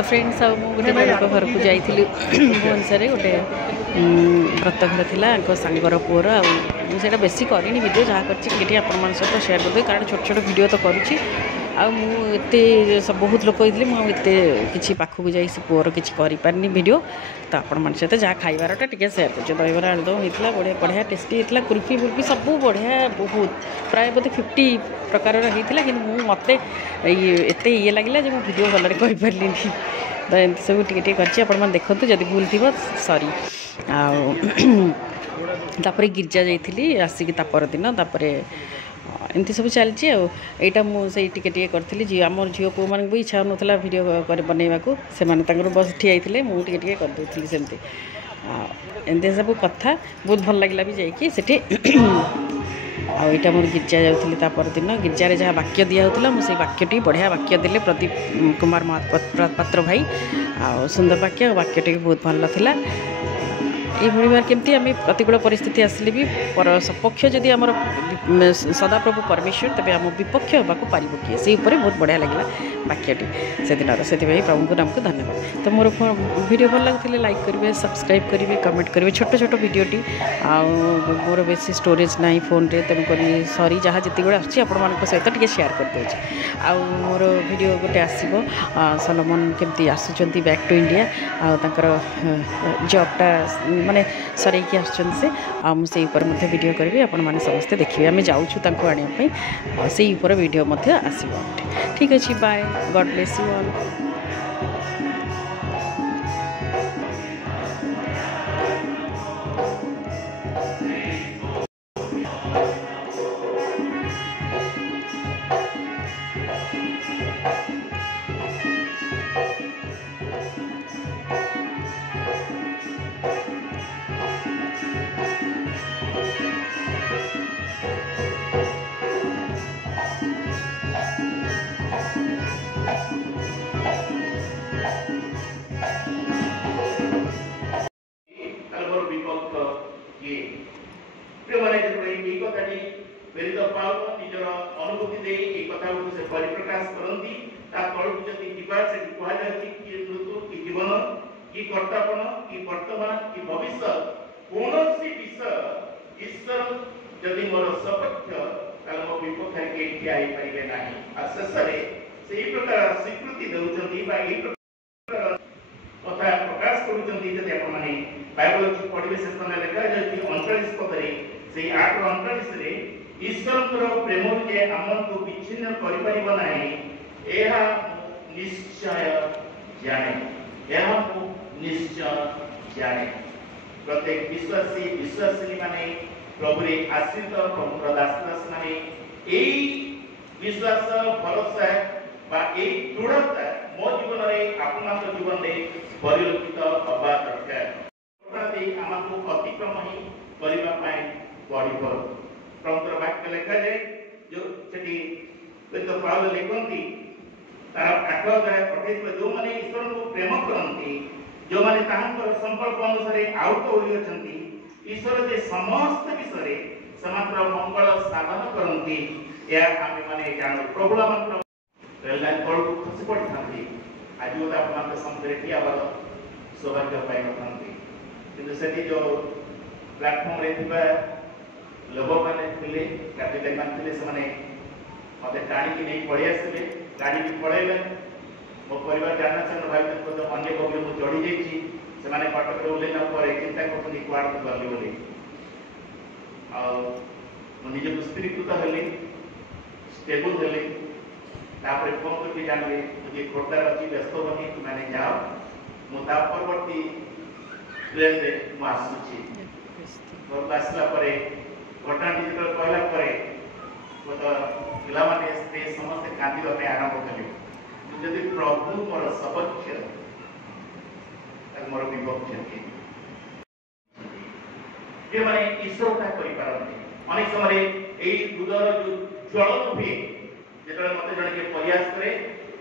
तो फ्रेंड्स आउ गोटे जन घर को जाइली भुवनेश्वर गोटे व्रत घर थी सांगर पुअर आटा बेसी करनी वीडियो जहाँ करती आपण सहित शेयर करदे कारण छोट छोट वीडियो तो करुँची आते बहुत लोक होते मुझे किसी पाखक जा पुअर किसी करें वीडियो तो आपण सहित जहाँ खाइबारटा टे सेयार कर दहीबर आलुदम होता बढ़िया बढ़िया टेस्टी होता कुल्फी फुल्फी सब बढ़िया बहुत प्राय बोधे 50 प्रकार होता कि मत ये लगे जो वीडियो भलरे करें तो एमती सब टे कर देखूँ जब भूल थी सॉरी आपर गिरजा जाइली आसिक तापर दिन तापर एमती सब चलती आईटा मुझे टे करी जी आम झील पु मान भी इच्छा होता वीडियो बनवा से बस ठिया होते मुझे टे करदे सेमती एमती सब कथा बहुत भल लगे भी जाइए आईटा मोर गिरजा जाऊँगी तापर दिन गिरजार जहाँ वाक्य दिहला मुझे वाक्यटी बढ़िया वाक्य देले प्रदीप कुमार महापात्र भाई आ सुंदर वाक्यटी बहुत भल था ये बार केमती आम प्रतिकूल परिस्थिति आसिले भी सपक्ष जदि आम सदाप्रभु परमेश्वर तेज आम विपक्ष होगा पार किए से बहुत बढ़िया लगे वाक्यटी से दिन से प्रभु को नाम को धन्यवाद। तो मोर वीडियो भल लगे लाइक करेंगे सब्सक्राइब करेंगे कमेंट करेंगे छोट छोट वीडियोटी मोर बेसी स्टोरेज ना फोन रे तेणुक सरी जहाँ जिते बड़े आसमान सहित टे सेयार करदे आउ मोर वीडियो गोटे आसो सलमन केमती आसुँच बैक टू इंडिया आर जॉबटा माने सरईकी आसुँच से वीडियो करी आपण मैंने समस्ते देखिए आम जाऊँ आने से वीडियो आसो ठीक अच्छे bye God bless you all. निजर अनुभूति दे कथा से परिप्रकाश करती कि मृत्यु कि जीवन कि कर्तापन कि वर्तमान कि भविष्य कौन विषय ईश्वर जदि मोर सपक्ष मो विपक्ष के ठिया पारे ना शेष से प्रकार स्वीकृति दौरान कथा प्रकाश करुँच बाइबल पढ़े से लिखा जाए 39 पदे से 8:39 ईश्वर प्रेम जे आमको विच्छिन्न निश्चय जाने जाने प्रत्येक विश्वासी विश्वासिनी माने प्रभु आश्रित प्रभुर दास माने विश्वास भरोसा दृढ़ता मो जीवन में आपना जीवन में परिलक्षित हवा दरकार आमको अतिक्रम ही करने पड़ो प्रभुर वाक्य लिखा जाए जो पाउल लिखती तार 8 अध्याय 28 जो मैंने ईश्वर को प्रेम करती जो मैंने संकल्प अनुसार आउट होती ईश्वर जे समस्त विषय से मंगल साधन करती जान प्रभु रेल लाइन तौर को खसी पड़ी था आज बोधे आप सम्मुखें आवार सौभाग्य पाई कि जो प्लाटफर्म रे लोक मैंने कैपिटल मैंने से मत टाणी नहीं पड़े आसते गाड़ी भी पड़ेगा मो परिवार जाना चाहूँ भाई अन्य बगल मुझे चढ़ी जाइए कटक ओल्लैला चिंता करते कुआड़ गली बोली निजक स्थिरीकृत हेली स्टेबल हेली फोन करके जानवे मुझे खोर्धार अच्छी व्यस्त बनी मैंने जाओ मुझे परवर्ती ट्रेन में आसूची घर को आसला घटना जो कहला पे समस्त कांदी आरंभ कले जदि प्रभु मोर सपक्ष मोर विपक्ष ये माने ईश्वरता करि पारନ୍ତି अनेक समय एई हृदय जो ज्वलन हुए जेतले मते जने के प्रयास करे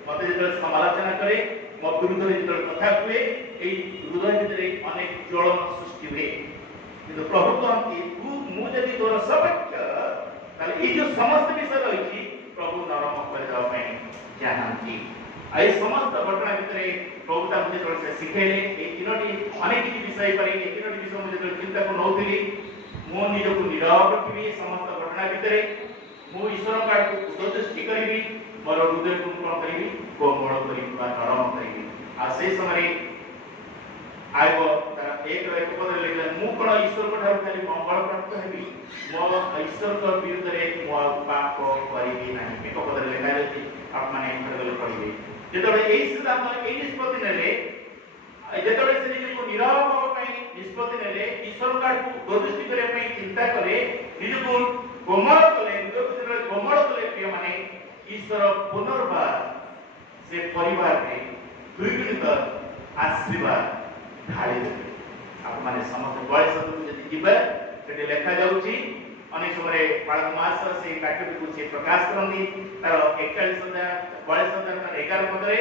मते जेतले समालोचना करे मो विरुद्ध जेतले कथा हुए एई हृदय भितरे अनेक ज्वलन सृष्टि हुए किंतु प्रभु कहନ୍ତି तू मु जदि तोर सपक्ष ताले ई जो समस्त विषय रही प्रभु नरम कर जाओ में जानती आई समस्त घटना भितरे प्रभु मुझे से शिखेले ये तीनोटी अनेक किसी विषय पर ये तीनोटी विषय मुझे चिंता को नौथिली मो निज को नीरव रखी समस्त घटना भितर मु ईश्वर का उद्दृष्टि करी मोर हृदय को कौन करी कोमल करी नरम करी आ से समय आइब एक पद लिखले मु कौन ईश्वर को खाली मंगल प्राप्त हेबी मो ईश्वर को विरुद्ध में मो पाप करी ना एक पद लिखा जाती आप मैंने पढ़िए যেতবে এই সিদ্ধান্ত এই নিষ্পত্তি নেলে যেতবে সে নিজকে নীরব হওয়া ପାଇଁ নিষ্পত্তি নেলে ଈଶ୍ୱର କାକୁ ଦୃଷ୍ଟି କରିବା ପାଇଁ ଚିନ୍ତା କଲେ ନିଜକୁ କୋମଳ କଲେ ନିଜକୁ ଯେତେବେଳେ କୋମଳ କଲେ ପ୍ରିୟମାନେ ଈଶ୍ୱର ପୁନର୍ବାର ସେ ପରିବାରରେ ଦ୍ୱିଗୁଣିତ ଆଶୀର୍ବାଦ ଢାଳି ଦେବେ ଆପଣମାନେ ସମସ୍ତେ ବୟସକୁ ଯଦି ଯିବେ ସେଠି ଲେଖା ଯାଉଛି अनेक समय पालक मास से काटको से प्रकाश करनी तार 41,42,11 पदरे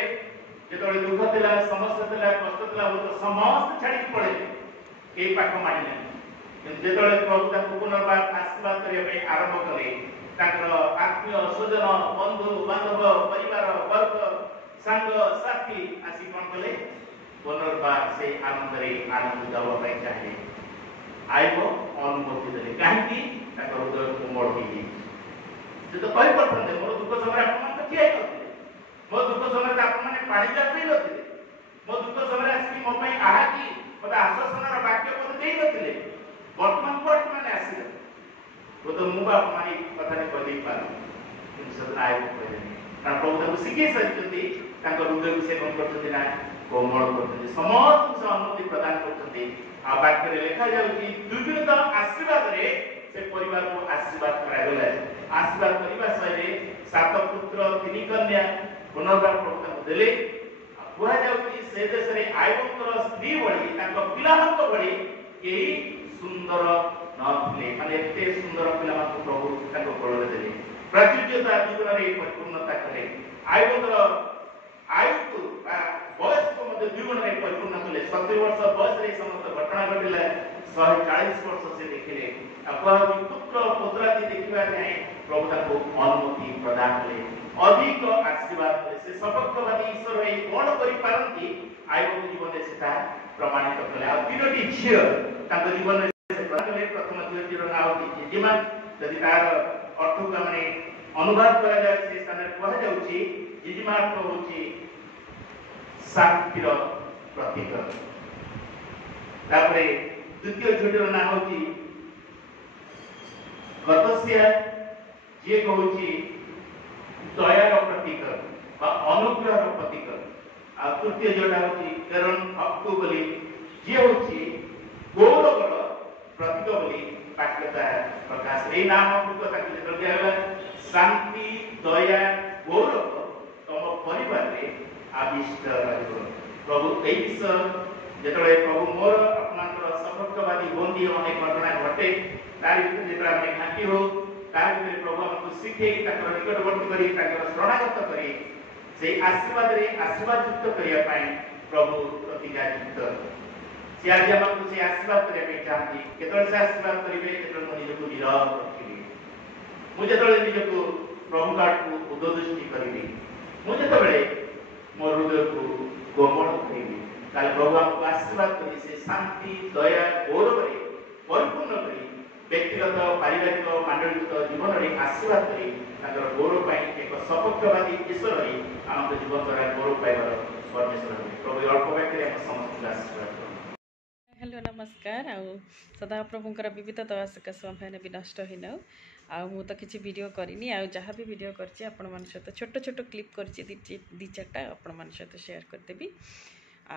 जेतबे दुख थिला समस्या थिला कष्ट थिला वो समस्त छाड़ी पड़े ए पाठ मानिले जेतबे प्रभु ताको पुनर्बार आशीर्वाद करिया पे आरंभ कले ताकर आत्मीय स्वजन बंधु बांधव परिवार वर्ग संग साथी आसी कोन कले पुनर्बार से आनंद रे आनंद दवा पे चाहिए आइबो अनुमति देले काहेकि ताकर हृदय कोमल होई जे तो कहि पड़ते मोर दुख समय आपन के किए करते मोर दुख समय आपन माने पानी जापी नथिले मोर दुख समय आसी मो पई आहा की मते आश्वासनर वाक्य पद देई नथिले वर्तमान पट माने आसी वो तो मु बाप माने कथा ने कहि पार किन सदन आइबो कहले कारण प्रभु ताको सिखे सचती ताकर हृदय को से कोन करते ना कोमल करते समस्त से अनुमति प्रदान करते आ वाक्य रे लिखा जाउची दुर्गुणित आशीर्वाद रे से परिवार को आशीर्वाद करागला आशीर्वाद करबा सहिले 7 पुत्र 3 कन्या पुनर्बार प्रभु ताको देले कुआ जाउची से देश रे आयवंकर स्त्री बळी ताको पिलाहंक बळी एही सुंदर नथिले माने एते सुंदर पिलाहंक प्रभु ताको कोळले देले प्राचुर्यता जीवन रे परिपूर्णता कले आयवंकर आयुको बयस को मध्य जीवन रे परिपूर्ण कले 70 वर्ष बयस रे समस्त घटना घटिले 140 वर्ष से देखिले अपन पुत्र पुत्रादी देखिबा जाय प्रभु ताको अनुमति प्रदान कले अधिक आशीर्वाद कले से सपक्षवादी ईश्वर रे कोन करि पारंती आयुको जीवन रे सेटा प्रमाणित कले आ तीनोटी झियो ताको जीवन रे से प्रकले प्रथम झियो नाम होती जीवन यदि तार अर्थ का माने अनुवाद करा जाय से स्थान रे कहा जाउची जिजिमा अर्थ होची शांतिर प्रतीक तापरे द्वितीय झियोर नाम होची गतस्य जे कहूची दयार प्रतीक बा अनुग्रह प्रतीक आ तृतीय जोटा होची करण भक्तु बोली जे होची गौरवर प्रतीक बोली पाठकता प्रकाश ए नाम पुस्तक के दिया होला शांति दया गौरव तम परिवार रे आविष्ट रहइबो प्रभु तेईस जेतले प्रभु मोर अपनाकर सपक्षवादी बंदी अनेक घटना घटे तार भितर जेतला माने घाटी हो तार भितर प्रभु हमको शिखे ताकर निकटवर्ती करी ताकर शरणागत करी से आशीर्वाद रे आशीर्वाद युक्त करिया पाए प्रभु प्रतिज्ञा युक्त से आज हमको से आशीर्वाद करिया पे चाहती केतल से आशीर्वाद करिवे केतल मनि जो नीरव रखिबे मु जेतले निजको प्रभु काट को उद्दृष्टि करिबे मु जेतबेले मोर हृदय को कोमल करिबे ताले प्रभु हमको आशीर्वाद करी से शांति दया गौरव रे परिपूर्ण करी व्यक्तिगत पारिवारिक मांडलिक जीवन रे आशीर्वाद करी ताकर गौरव पाई एक सपक्षवादी ईश्वर रे हमको जीवन द्वारा गौरव पाइबार परमेश्वर प्रभु अल्प वाक्य हम समस्त आशीर्वाद करू। हेलो नमस्कार आ सदा प्रभुंकर विविध दयाशक समय भी नष्ट होई न आ मु तो किसी वीडियो करनी आ जहाँ भी वीडियो करछि आपण मन सहित छोट छोट क्लिप करछि दी चारटा आपण मन सहित शेयर करदेबी आ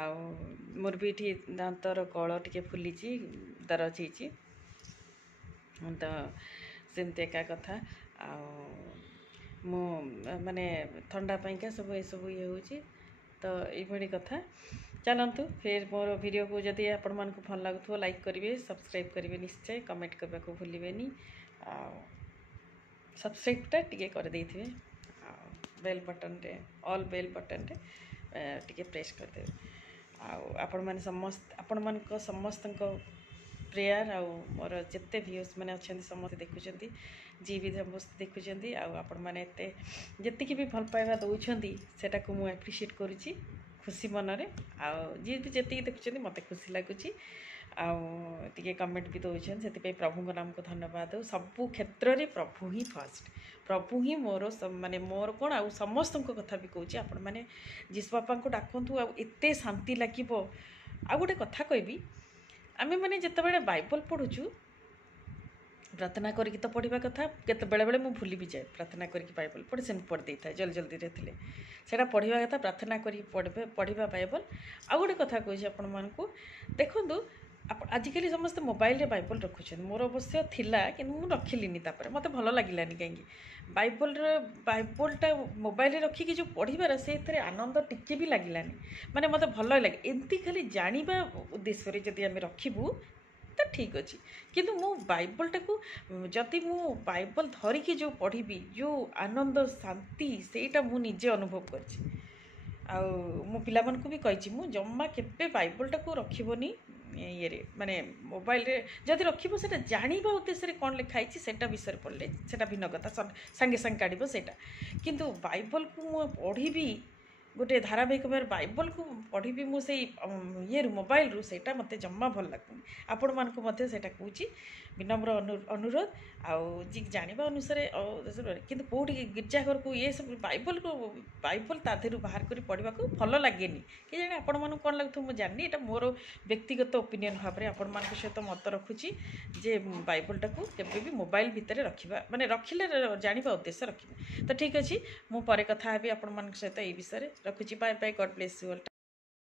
मोर भी एठी दांतर कळ टिके फुलिछि दरज होइछि तो सेमती एका कथा आ मु माने ठंडा पाइका सब ये सब ये होछि तो ये कथा चलतु फिर मोर वीडियो को जदि आपण मन को भल लगुथो लाइक करेंगे सब्सक्राइब करेंगे निश्चय कमेंट करने को भूलिबेनी सब्सक्राइबटा टिके कर देथिबे बेल बटन रे ऑल बेल बटन रे टिके प्रेस कर देबे आपण माने समस्त आपण मन को समस्त को प्रेयर आ मोर जिते व्यूज मैंने अच्छा समस्त देखुं जी भी समस्त देखुं आपण मैंने जितकी भी भल पाइबा दौरान सेटा को मुझे एप्रिशिएट करुच्ची खुशी मनरे जी भी जी देखुं मत खुशी लगुच आगे कमेंट भी दौरान से प्रभु नाम को धन्यवाद सबू क्षेत्र में प्रभु ही फर्स्ट प्रभु ही मोर माने मोर कौन आ समस्त कथा भी कहूँ आपण मैंने जीशु बापा को डाकतु आते शांति लगे आ गोटे कथा कहबी आमे मैंने जिते बाइबल पढ़ुचु प्रार्थना करी तो पढ़ा कथा केत बेले बेले मुझे भूली भी जाए प्रार्थना करी बाइबल पढ़े से पढ़ दे था जल्दी जल्दी थे से पढ़ा कथा प्रार्थना करी पढ़ा बाइबल आ गोटे कथा कहे आपण मानू देखु आजिकल समस्त मोबाइल रे बाइबल रखुच्छे मोर अवश्य थिला कि मुझे रखिली मत भल लगे कहीं बाइबलटा मोबाइल रखिकी जो पढ़ार से आनंद टिके भी लगलानी माने मत भल लगे एमती खाली जाना उद्देश्य जदि आम रखू तो ठीक अच्छे किंतु मो बाइबलटा को जदि मु बाइबल धरिकी जो पढ़ी जो आनंद शांति सेटा मु निजे अनुभव कर मो पिला मानकु भी कही मु जम्मा केबे बाइबलटा को रखिबनी ये माने मोबाइल रे जदि रखिबो सेटा जानिबा उद्देश्य रे कोन लिखाई छि सेटा विषय पढ़ले सेटा भिन्न कथा संगे संगे काढिबो सेटा किंतु बाइबल को मु पढ़ी गोटे धारावाहिक भाव बाइबल को पढ़ी मुझे ये मोबाइल रू सेटा मत जम्मा भल लगुनि आपण मानकु मते सेटा कहूची विनम्र अनुरोध आउ जी जानिबा अनुसार किंतु कोठी गिरजाघर को ये सब बाइबल तादेरु बाहर करी पढ़ा को भल लगे कि जाने आपण मानकु कोन लागथु मु जाननी एटा मोर व्यक्तिगत ओपिनियन भाव में आपण मानक सहित मत रखुची जे बाइबलटा को केबे भी मोबाइल भितर रखिबा माने रखिले जानिबा उद्देश्य रखिबा तो ठीक अछि मु परे कथा हेबी आपण मानक सहित ए विषय रखुची bye bye God bless you all.